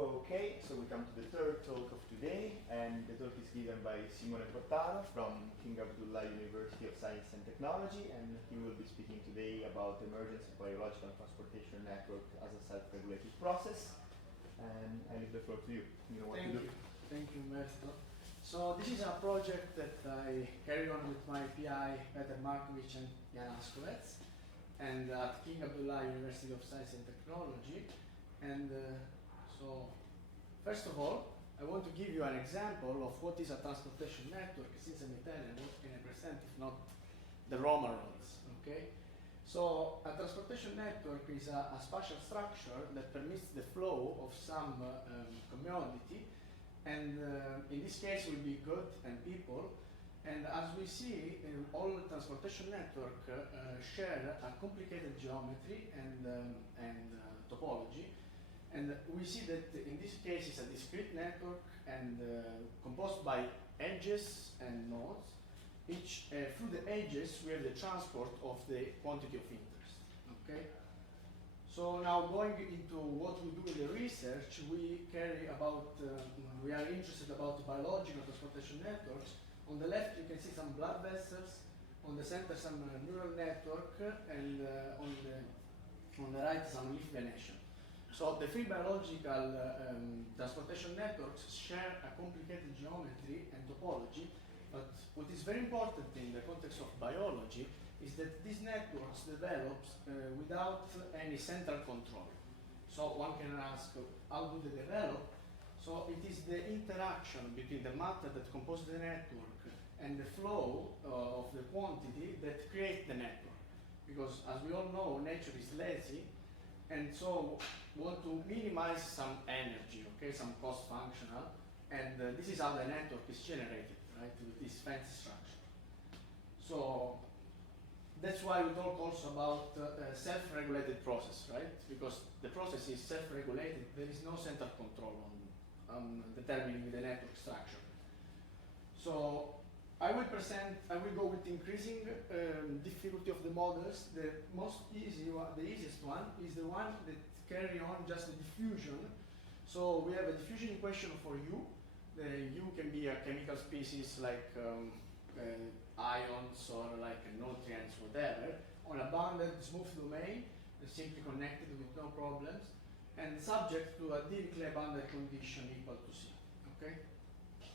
Okay, so we come to the third talk of today, and the talk is given by Simone Portaro from King Abdullah University of Science and Technology, and he will be speaking today about emergence of biological transportation network as a self-regulated process. And I leave the floor to you. You know what to do. Thank you, Merto. So this is a project that I carry on with my PI, Peter Markovic and Jan Askovets, and at King Abdullah University of Science and Technology. And so, first of all, I want to give you an example of what is a transportation network. Since I'm Italian, what can I present if not the Roman roads, okay? So a transportation network is a spatial structure that permits the flow of some commodity, and in this case will be goods and people. And as we see, all transportation network share a complicated geometry and topology. And we see that in this case it's a discrete network and composed by edges and nodes. Each through the edges we have the transport of the quantity of interest. Okay. So now going into what we do in the research, we are interested about biological transportation networks. On the left you can see some blood vessels. On the center some neural network, and on the right some leaf venation. So the three biological transportation networks share a complicated geometry and topology, but what is very important in the context of biology is that these networks develop without any central control. So one can ask, how do they develop? So it is the interaction between the matter that composes the network and the flow of the quantity that creates the network. Because as we all know, nature is lazy, and so we want to minimize some energy, okay, some cost functional, and this is how the network is generated, right, with this fancy structure. So that's why we talk also about self-regulated process, right? Because the process is self-regulated, there is no central control on determining the network structure. So I will go with increasing difficulty of the models. The easiest one is the one that carry on just the diffusion. So we have a diffusion equation for U. The U can be a chemical species like ions or like nutrients, whatever, on a bounded smooth domain, simply connected with no problems, and subject to a Dirichlet boundary condition equal to C. Okay.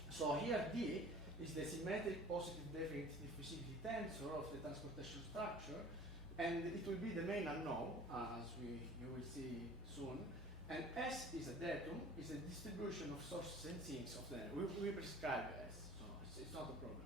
So here D is the symmetric positive definite diffusivity tensor of the transportation structure, and it will be the main unknown, as you will see soon. And S is a datum, is a distribution of sources and sinks of the network. We prescribe S, so it's not a problem.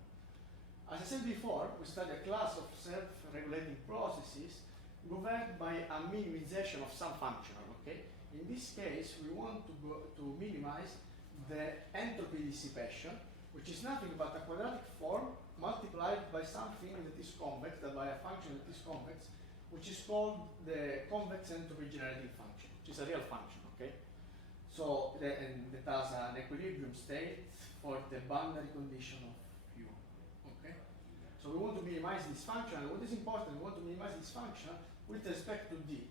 As I said before, we study a class of self-regulating processes governed by a minimization of some functional. Okay. In this case, we want to minimize the entropy dissipation, which is nothing but a quadratic form multiplied by something that is convex, by a function that is convex, which is called the convex entropy generating function, which is a real function, okay? So, and that has an equilibrium state for the boundary condition of U, okay? So we want to minimize this function, and what is important, we want to minimize this function with respect to D.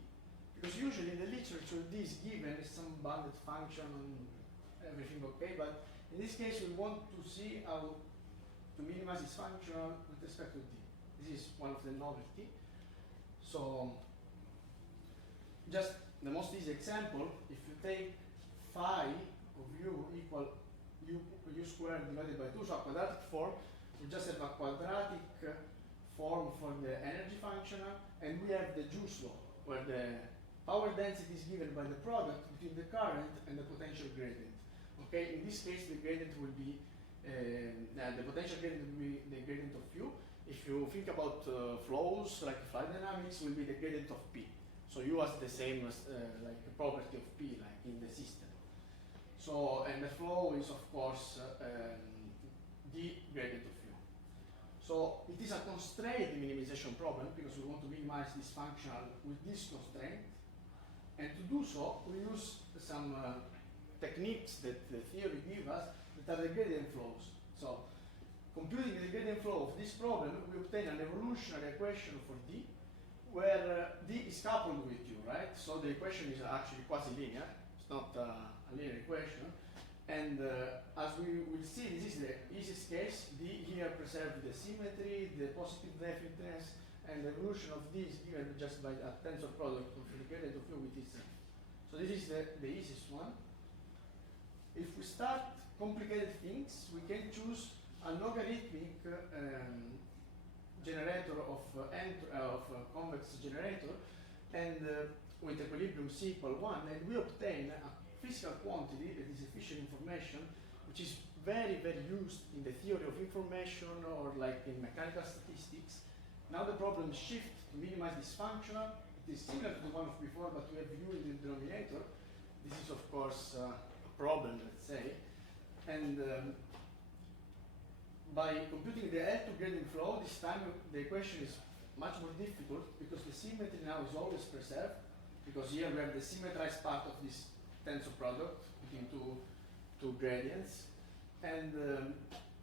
Because usually in the literature, D is given as some bounded function and everything okay, but in this case, we want to see how to minimize this function with respect to D. This is one of the novelty. So, just the most easy example, if you take phi of U equal U squared divided by 2, so a quadratic form, we just have a quadratic form for the energy function, and we have the Joule's law, where the power density is given by the product between the current and the potential gradient. Okay, in this case, the gradient will be the potential gradient will be the gradient of U. If you think about flows, like fluid dynamics, will be the gradient of P. So U has the same like property of P, like in the system. So, and the flow is of course the gradient of U. So it is a constrained minimization problem because we want to minimize this functional with this constraint. And to do so, we use some techniques that the theory gives us that are the gradient flows. So, computing the gradient flow of this problem, we obtain an evolutionary equation for D, where D is coupled with U, right? So the equation is actually quasi-linear. It's not a linear equation. And as we will see, this is the easiest case. D here preserves the symmetry, the positive definiteness, and the evolution of D is given just by a tensor product of the gradient of U with itself. So this is the easiest one. If we start complicated things, we can choose a logarithmic generator of convex generator, and with equilibrium C equal 1, and we obtain a physical quantity that is efficient information, which is very, very used in the theory of information or like in mechanical statistics. Now the problem shift to minimize this functional. It is similar to the one of before, but we have U in the denominator. This is of course a problem, let's say. And by computing the L2 gradient flow, this time the equation is much more difficult because the symmetry now is always preserved, because here we have the symmetrized part of this tensor product between two gradients, and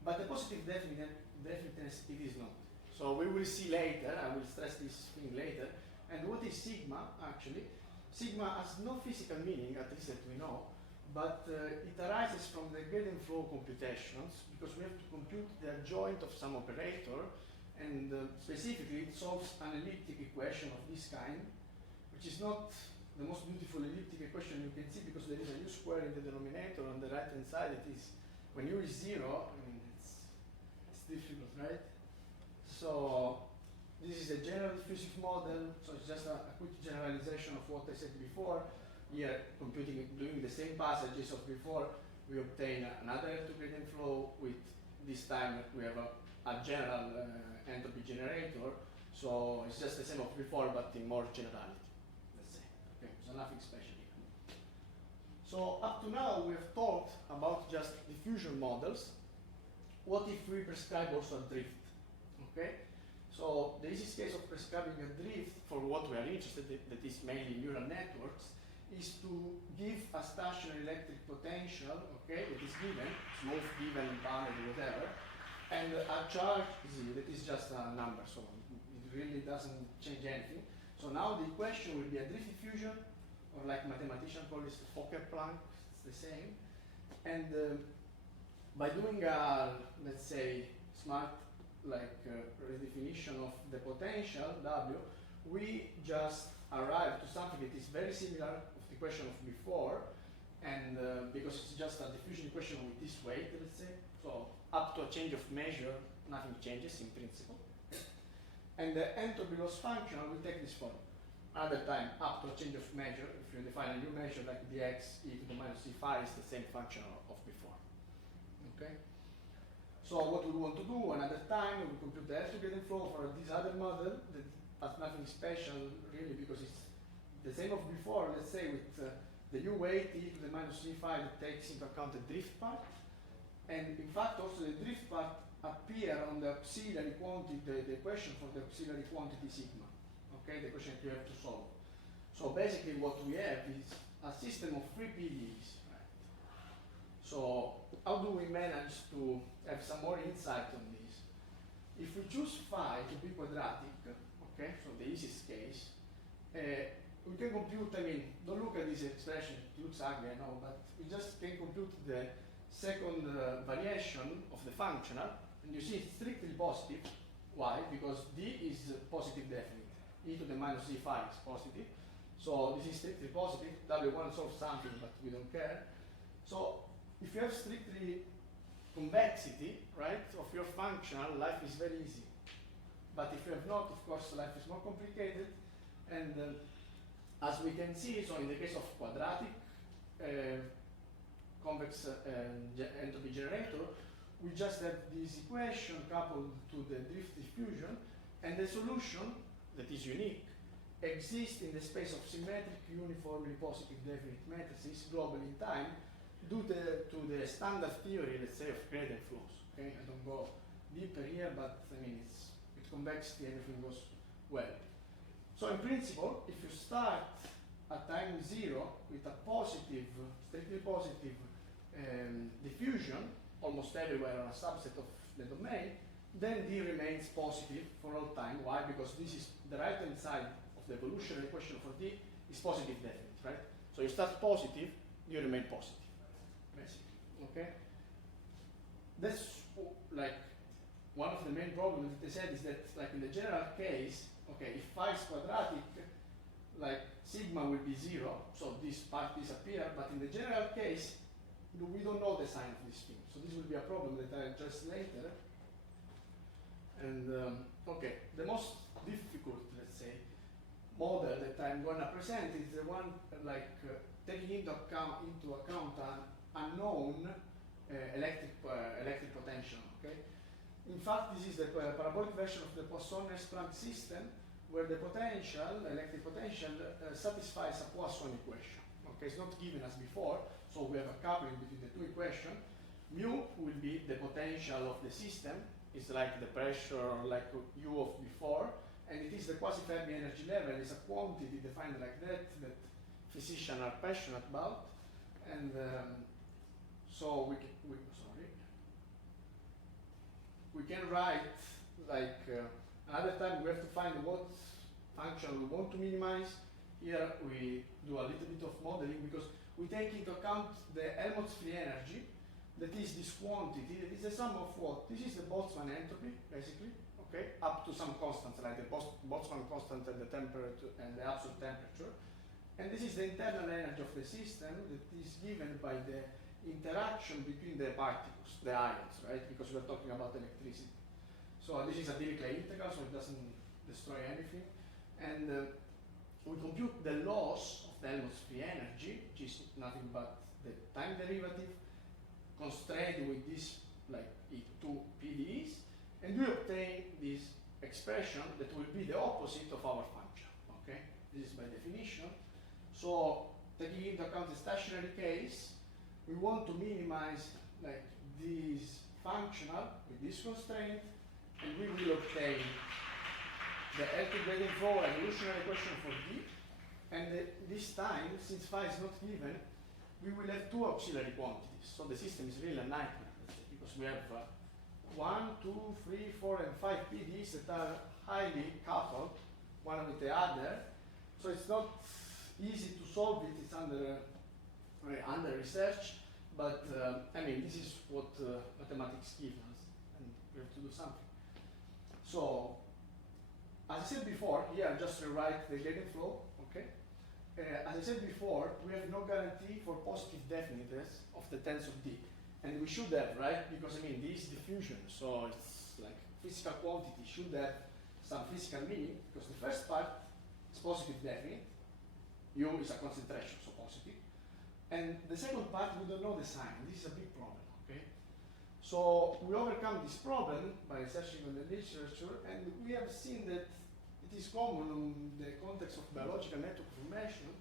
but the positive definiteness it is not. So we will see later. I will stress this thing later. And what is sigma actually? Sigma has no physical meaning, at least that we know, but it arises from the gradient flow computations because we have to compute the adjoint of some operator, and specifically it solves an elliptic equation of this kind, which is not the most beautiful elliptic equation you can see because there is a U square in the denominator on the right hand side. It is, when U is 0, I mean, it's difficult, right? So this is a general diffusive model, so it's just a quick generalization of what I said before. Here, doing the same passages of before, we obtain another L2 gradient flow with, this time we have a general entropy generator, so it's just the same of before but in more generality. So nothing special here. So up to now we have talked about just diffusion models. What if we prescribe also a drift? Okay. So the easiest case of prescribing a drift for what we are interested in, that is mainly neural networks, is to give a stationary electric potential, okay, that is given, smooth, given, bounded, whatever, and a charge Z that is just a number, so it really doesn't change anything. So now the equation will be a drift diffusion, or like mathematicians call this Fokker-Planck, it's the same. And by doing a, let's say, smart redefinition of the potential, W, we just arrive to something that is very similar of the equation of before, and because it's just a diffusion equation with this weight, let's say, so up to a change of measure, nothing changes in principle. And the entropy loss function will take this form. Another time, up to a change of measure, if you define a new measure like dx e to the minus c phi is the same function of before. Okay? So what we want to do another time, we compute the L2 gradient flow for this other model that has nothing special really because it's the same of before, let's say with the u weight e to the minus c phi that takes into account the drift part. And in fact also the drift part appear on the auxiliary quantity, the equation for the auxiliary quantity sigma. Okay, the question that you have to solve. So basically what we have is a system of three PDEs. Right? So how do we manage to have some more insight on this? If we choose phi to be quadratic, okay, so the easiest case, we can compute, I mean, don't look at this expression, it looks ugly, I know, but we just can compute the second variation of the functional, and you see it's strictly positive. Why? Because D is positive definite. E to the minus c phi is positive. So this is strictly positive. W1 solves something, but we don't care. So if you have strictly convexity, right, of your functional, life is very easy. But if you have not, of course, life is more complicated. And as we can see, so in the case of quadratic convex entropy generator, we just have this equation coupled to the drift diffusion, and the solution that is unique exists in the space of symmetric, uniformly positive definite matrices globally in time due to the standard theory, let's say, of gradient flows. Okay, I don't go deeper here, but I mean, it's with convexity, everything goes well. So in principle, if you start at time 0 with a positive, strictly positive diffusion, almost everywhere on a subset of the domain, then D remains positive for all time. Why? Because this is the right-hand side of the evolutionary equation for D is positive definite, right? So you start positive, you remain positive. basically. Okay. That's like one of the main problems that they said is that, like in the general case, okay, if phi is quadratic, like sigma will be 0, so this part disappears. But in the general case, we don't know the sign of this thing, so this will be a problem that I'll address later. And okay, the most difficult, let's say, model that I'm going to present is the one taking into account an unknown electric potential. Okay. In fact, this is the parabolic version of the Poisson-Nernst-Planck system, where the potential, electric potential, satisfies a Poisson equation. Okay, it's not given as before, so we have a coupling between the two equations. Mu will be the potential of the system. It's like the pressure, like U of before, and it is the quasi-Fermi energy level. It's a quantity defined like that physicians are passionate about, and so we can write like another time we have to find what function we want to minimize. Here we do a little bit of modeling because we take into account the Helmholtz free energy. That is this quantity, that is the sum of what? This is the Boltzmann entropy, basically, okay, up to some constants, like the Boltzmann constant and the temperature and the absolute temperature. And this is the internal energy of the system that is given by the interaction between the particles, the ions, right? Because we're talking about electricity. So this is a Dirichlet integral, so it doesn't destroy anything. And we compute the loss of the Helmholtz free energy, which is nothing but the time derivative constrained with this like two PDEs, and we obtain this expression that will be the opposite of our function. Okay, this is by definition. So taking into account the stationary case, we want to minimize like this functional with this constraint, and we will obtain the electric gradient flow evolutionary equation for D. And this time, since phi is not given, we will have two auxiliary quantities. So the system is really a nightmare, because we have 1, 2, 3, 4, and 5 PDEs that are highly coupled, one with the other. So it's not easy to solve it. It's under research, but I mean, this is what mathematics gives us, and we have to do something. So, as I said before, here I just rewrite the gradient flow. Okay. As I said before, we have no guarantee for positive definiteness of the tensor D. And we should have, right? Because I mean, this is diffusion, so it's like physical quantity should have some physical meaning, because the first part is positive definite. U is a concentration, so positive. And the second part, we don't know the sign. This is a big problem, okay? So we overcome this problem by searching on the literature, and we have seen that it is common in the context of biological network formation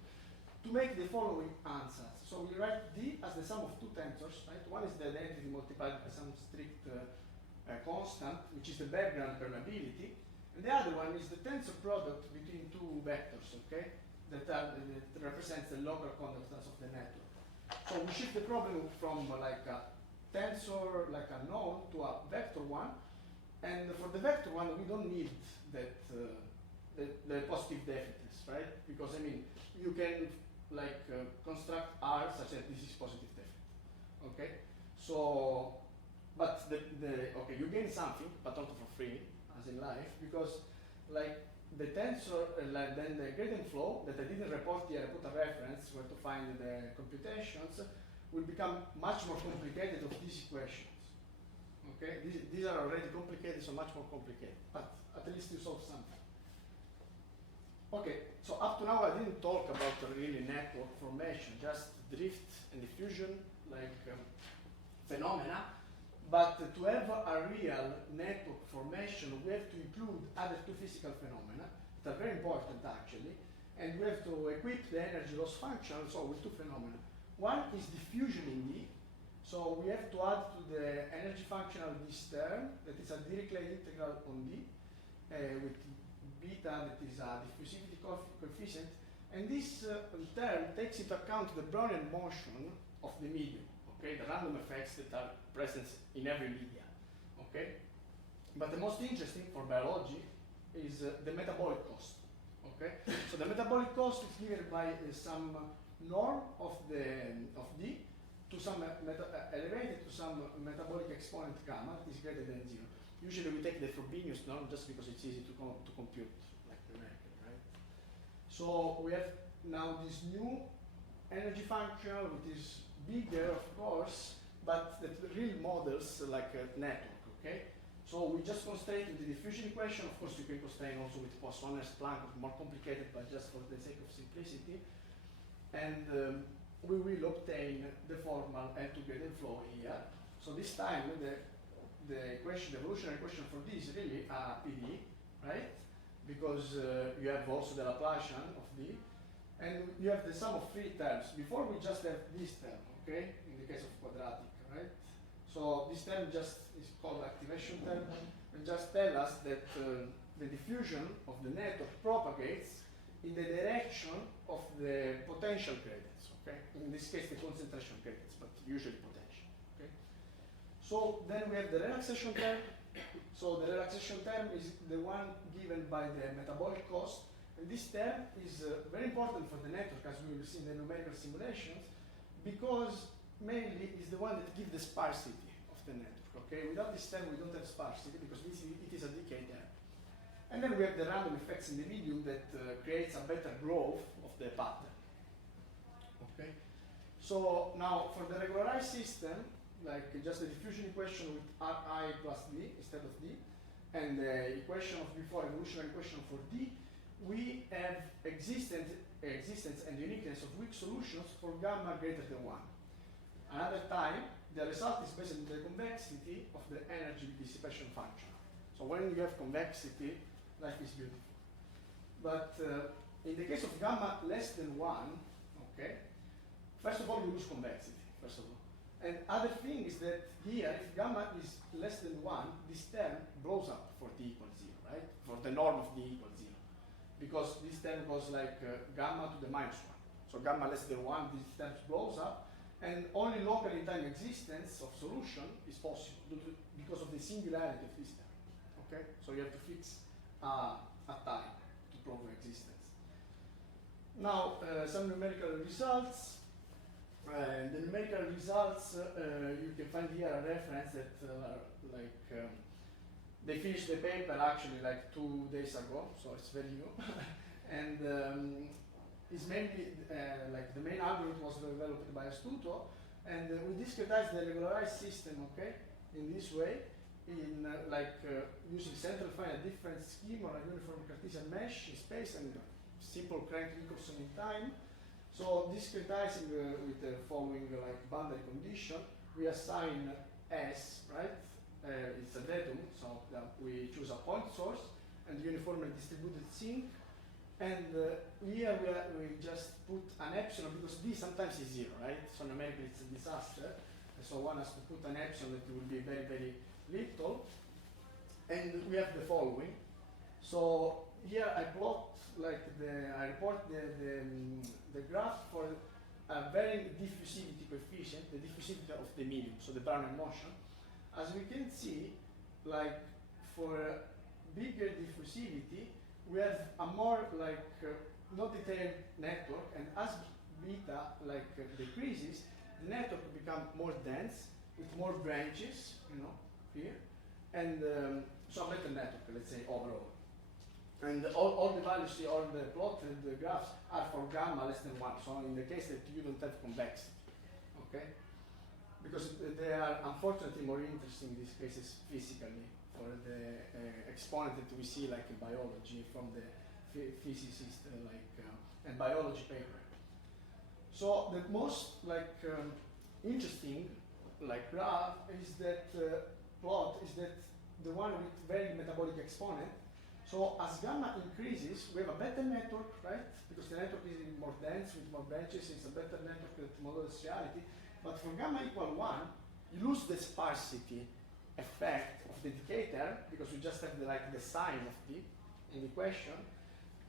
to make the following answers. So we write D as the sum of two tensors, right? One is the identity multiplied by some strict constant, which is the background permeability, and the other one is the tensor product between two vectors, okay? That represents the local conductance of the network. So we shift the problem from like a tensor, like a known, to a vector one, and for the vector one, we don't need that the positive definiteness, right? Because I mean, you can like construct R such that this is positive definite. Okay, so but okay, you gain something, but not for free, as in life, because like the tensor, like then the gradient flow that I didn't report here, I put a reference where to find the computations, will become much more complicated of these equations. Okay, these are already complicated, so much more complicated, but at least you solve something. Okay, so up to now I didn't talk about the really network formation, just drift and diffusion, like phenomena. But to have a real network formation, we have to include other two physical phenomena that are very important actually, and we have to equip the energy loss function also with two phenomena. One is diffusion in D, so we have to add to the energy function of this term that is a Dirichlet integral on D with beta that is a diffusivity coefficient, and this term takes into account the Brownian motion of the medium, okay, the random effects that are present in every media, okay? But the most interesting for biology is the metabolic cost, okay? So the metabolic cost is given by some norm of D to some elevated to some metabolic exponent gamma that is greater than 0. Usually we take the Frobenius norm just because it's easy to compute, like the American, right? So we have now this new energy function, which is bigger, of course, but that real models like a network, okay? So we just constrain with the diffusion equation. Of course, you can constrain also with Poisson-Nernst-Planck, more complicated, but just for the sake of simplicity. And we will obtain the formal L2 gradient flow here. So this time, the equation, the evolutionary equation for this is really a PDE, right? Because you have also the Laplacian of D, and you have the sum of three terms. Before we just have this term, okay? In the case of quadratic, right? So this term just is called activation term, and just tell us that the diffusion of the network propagates in the direction of the potential gradients, okay? In this case, the concentration gradients, but usually potential, okay? So then we have the relaxation term. So the relaxation term is the one given by the metabolic cost, and this term is very important for the network, as we will see in the numerical simulations, because mainly is the one that gives the sparsity of the network, okay? Without this term, we don't have sparsity because it is a decay term. And then we have the random effects in the medium that creates a better growth of the pattern. Okay. So now for the regularized system, like just the diffusion equation with Ri plus D instead of D, and the equation of before, evolutionary equation for D, we have existence and uniqueness of weak solutions for gamma greater than 1. Another time, the result is based on the convexity of the energy dissipation function. So when you have convexity, life is beautiful. But in the case of gamma less than 1, okay, first of all, we lose convexity, first of all. And other thing is that here, if gamma is less than 1, this term blows up for t equals 0, right? For the norm of d equals 0. Because this term goes like gamma to the minus 1. So gamma less than 1, this term blows up, and only local in time existence of solution is possible because of the singularity of this term. Okay? So you have to fix a time to prove existence. Now, some numerical results. The numerical results, you can find here a reference that they finished the paper actually like 2 days ago, so it's very new. And it's mainly, like the main algorithm was developed by Astuto, and we discretize the regularized system, okay, in this way, in using central finite difference scheme or a uniform Cartesian mesh in space and simple Crank-Nicholson in time. So discretizing with the following boundary condition, we assign S, right? It's a datum, so we choose a point source and uniformly distributed sink. And here we just put an epsilon because D sometimes is 0, right? So numerically it's a disaster. So one has to put an epsilon that will be very, very little. And we have the following. So here I plot I report the graph for a very diffusivity coefficient, the diffusivity of the medium, so the Brownian motion. As we can see, like for bigger diffusivity, we have a more not detailed network, and as beta decreases, the network becomes more dense with more branches, here, and so a better network, let's say overall. And all the values here, all the plotted graphs are for gamma less than 1. So in the case that you don't have convexity, okay? Because they are unfortunately more interesting in these cases physically for the exponent that we see like in biology from the physicist and biology paper. So the most interesting graph is that plot is that the one with very metabolic exponent. So as gamma increases, we have a better network, right? Because the network is more dense with more branches, it's a better network that models reality. But for gamma equal 1, you lose the sparsity effect of the decay term because you just have the sign of D in the equation.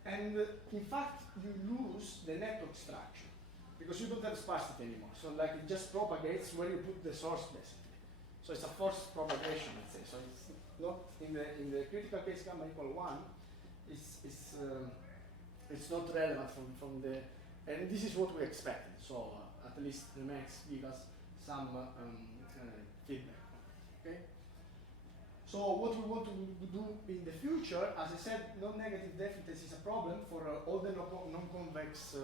And in fact, you lose the network structure because you don't have sparsity anymore. So it just propagates where you put the source basically. So it's a forced propagation, let's say. So it's not in the critical case gamma equal 1, it's not relevant from the, and this is what we expected. So at least the max give us some feedback. Okay. So what we want to do in the future, as I said, non-negative definiteness is a problem for all the non-convex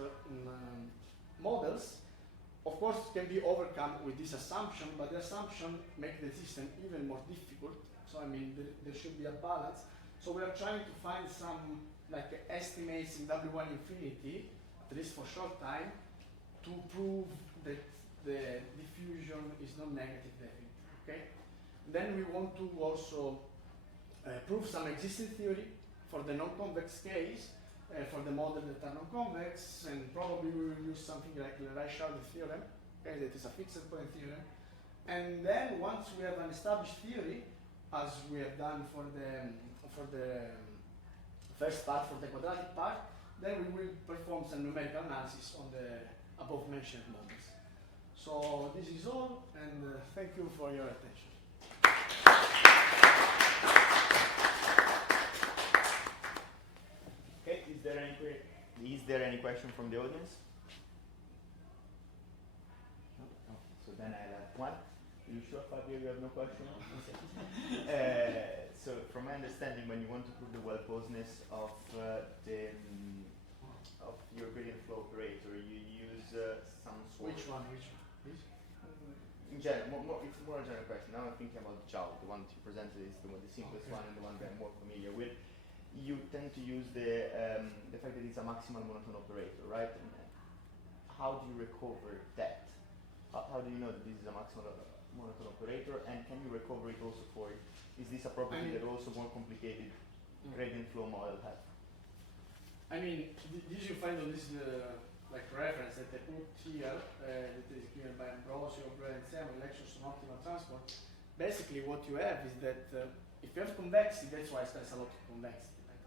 models. Of course, it can be overcome with this assumption, but the assumption makes the system even more difficult. So I mean, there should be a balance. So we are trying to find some like estimates in W1 infinity, at least for short time, to prove that the diffusion is non-negative definite. Okay. Then we want to also prove some existing theory for the non-convex case, for the model that are non-convex, and probably we will use something like the Reichardt theorem, okay, that is a fixed point theorem. And then once we have an established theory, as we have done for the first part, for the quadratic part, then we will perform some numerical analysis on the above mentioned models. So this is all, and thank you for your attention. Okay, is there any question from the audience? No? No. So then I'll have one. Are you sure, Fabio, you have no question? So from my understanding, when you want to prove the well-posedness of your gradient flow operator, you use some sort. Which one? Please. In general, it's more a general question. Now I'm thinking about Joule, the one that you presented is the simplest one and the one that I'm more familiar with. You tend to use the fact that it's a maximal monotone operator, right? And how do you recover that? How do you know that this is a maximal monotone operator? And can you recover it also for, is this a property that also more complicated gradient flow model have? I mean, this you find on this like reference that I put here, that is given by Ambrosio, Arenzano, lectures on optimal transport. Basically, what you have is that if you have convexity, that's why I stress a lot of convexity. Right?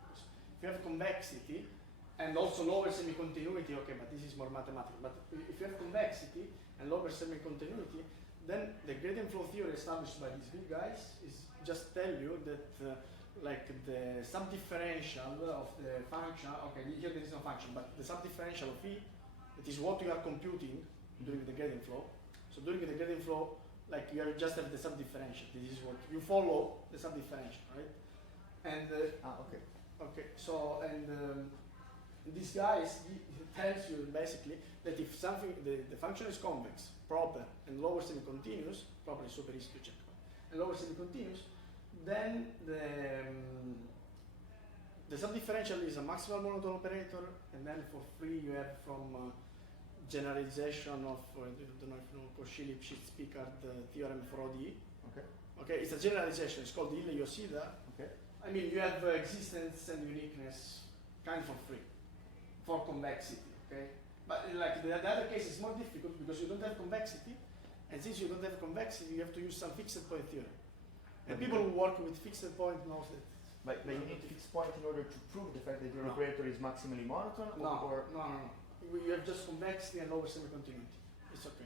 If you have convexity and also lower semi-continuity, okay, but this is more mathematical. But if you have convexity and lower semi-continuity, then the gradient flow theory established by these big guys is just tell you that like the subdifferential of the function, okay, here there is no function, but the subdifferential of E, that is what you are computing during the gradient flow. So during the gradient flow, like you just have the subdifferential. This is what you follow the subdifferential, right? And okay. Okay. So this guy tells you basically that if something the function is convex, proper, and lower semi-continuous, proper is super easy to check, and lower semi-continuous, then the subdifferential is a maximal monotone operator, and then for free you have from generalization of I don't know if you know Cauchy-Lipschitz-Picard theorem for ODE. Okay. Okay, it's a generalization. It's called Ille-Yosida. Okay. I mean, you have existence and uniqueness kind of for free for convexity. Okay, but like the other case is more difficult because you don't have convexity, and since you don't have convexity, you have to use some fixed point theorem. And people who work with fixed point know that. But you need to fix point in order to prove the fact that your operator is maximally monotone? No. You have just convexity and lower semi-continuity. It's okay.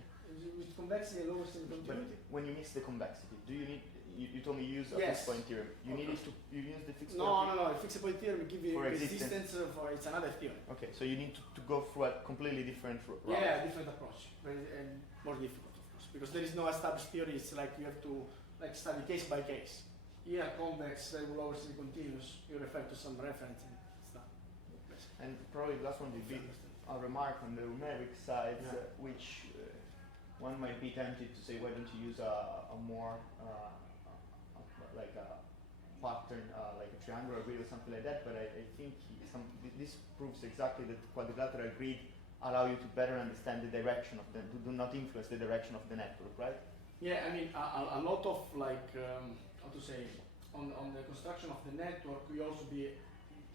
With convexity and lower semi-continuity. But when you mix the convexity, do you need, you told me you use a fixed point theorem. You need you use the fixed point theorem? No. The fixed point theorem will give you resistance for, it's another theorem. Okay, so you need to go through a completely different route. Yeah, different approach. And more difficult, of course. Because there is no established theory. It's like you have to study case by case. Here, convex, lower semi-continuous, you refer to some reference and stuff. And probably the last one would be a remark on the numeric side, which one might be tempted to say, why don't you use a more like a pattern, like a triangular grid or something like that? But I think this proves exactly that quadrilateral grid allow you to better understand the direction of do not influence the direction of the network, right? Yeah, I mean, a lot of like, how to say, on the construction of the network, we also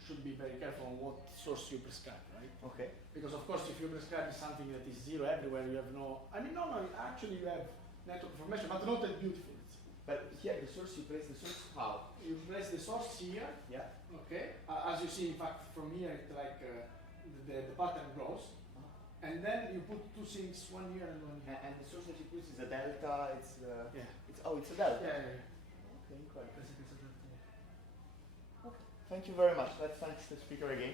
should be very careful on what source you prescribe, right? Okay. Because of course, if you prescribe something that is zero everywhere, you have no. I mean, no. Actually, you have network information, but not that beautiful. But here, the source, you place the source how? You place the source here. Yeah. Okay. As you see, in fact, from here, it's like the pattern grows, and then you put two things, one here and one here. And the source that you put is a delta. It's yeah. It's a delta. Yeah. Okay, quite. Okay. Thank you very much. Let's thank the speaker again.